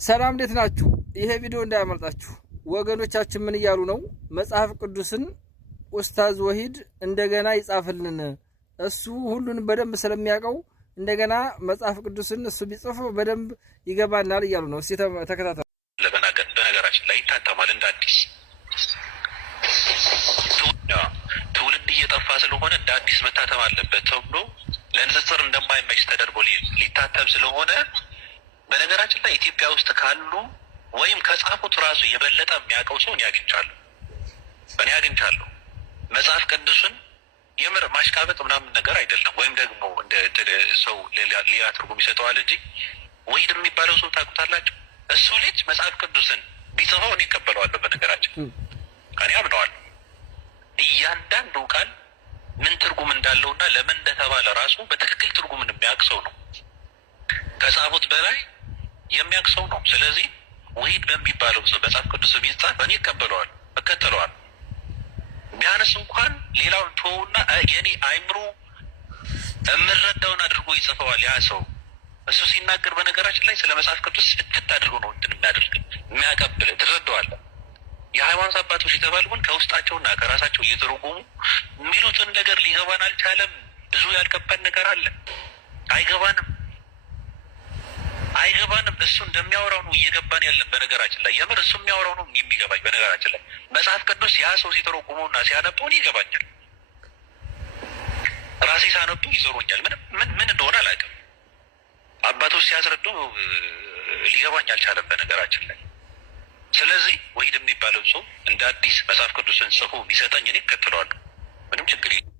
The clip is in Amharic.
ሰላም እንዴት ናችሁ? ይሄ ቪዲዮ እንዳያመልጣችሁ ወገኖቻችን። ምን እያሉ ነው? መጽሐፍ ቅዱስን ኡስታዝ ወሂድ እንደገና ይጻፍልን፣ እሱ ሁሉን በደንብ ስለሚያውቀው እንደገና መጽሐፍ ቅዱስን እሱ ቢጽፍ በደንብ ይገባናል እያሉ ነው። እስቲ ተከታተሉ። በነገራችን ላይ ይታተማል እንደ አዲስ ትውልድ እየጠፋ ስለሆነ እንደ አዲስ መታተም አለበት ተብሎ ለንጽጽር እንደማይመች ተደርጎ ሊታተም ስለሆነ በነገራችን ላይ ኢትዮጵያ ውስጥ ካሉ ወይም ከጻፉት ራሱ የበለጠ የሚያውቀው ሰው እኔ አግኝቻለሁ። መጽሐፍ ቅዱስን የምር ማሽቃበጥ ምናምን ነገር አይደለም። ወይም ደግሞ እንደ ሰው ሌላ ትርጉም ይሰጠዋል እንጂ ወሂድ የሚባለው ሰው ታውቁታላችሁ። እሱ ልጅ መጽሐፍ ቅዱስን ቢጽፈው እኔ እቀበለዋለሁ። በነገራችን እኔ አምነዋለሁ። እያንዳንዱ ቃል ምን ትርጉም እንዳለውና ለምን እንደተባለ ራሱ በትክክል ትርጉምን የሚያውቅ ሰው ነው። ከጻፉት በላይ የሚያውቅ ሰው ነው። ስለዚህ ወሂድ በሚባለው ሰው መጽሐፍ ቅዱስ ቢጻፍ እኔ እከተለዋል። ቢያንስ እንኳን ሌላውን ተወውና የኔ አይምሮ የምረዳውን አድርጎ ይጽፈዋል ያ ሰው። እሱ ሲናገር በነገራችን ላይ ስለ መጽሐፍ ቅዱስ ፍትት አድርጎ ነው እንትን የሚያቀብል ትረዳዋለህ። የሃይማኖት አባቶች የተባሉን ከውስጣቸውና ከራሳቸው እየተረጎሙ የሚሉትን ነገር ሊገባን አልቻለም። ብዙ ያልገባን ነገር አለ። አይገባንም። እሱ እንደሚያወራው ነው እየገባን ያለን። በነገራችን ላይ የምር እሱ የሚያወራው ነው የሚገባኝ። በነገራችን ላይ መጽሐፍ ቅዱስ ያ ሰው ሲተረጉመውና ሲያነበው ይገባኛል። ራሴ ሳነቡ ይዞሮኛል። ምን እንደሆነ አላውቅም። አባቶች ሲያስረዱ ሊገባኝ አልቻለም በነገራችን ላይ። ስለዚህ ወሂድ የሚባለው ሰው እንደ አዲስ መጽሐፍ ቅዱስን ጽፎ ቢሰጠኝ እኔ እከተለዋለሁ። ምንም ችግር የለም።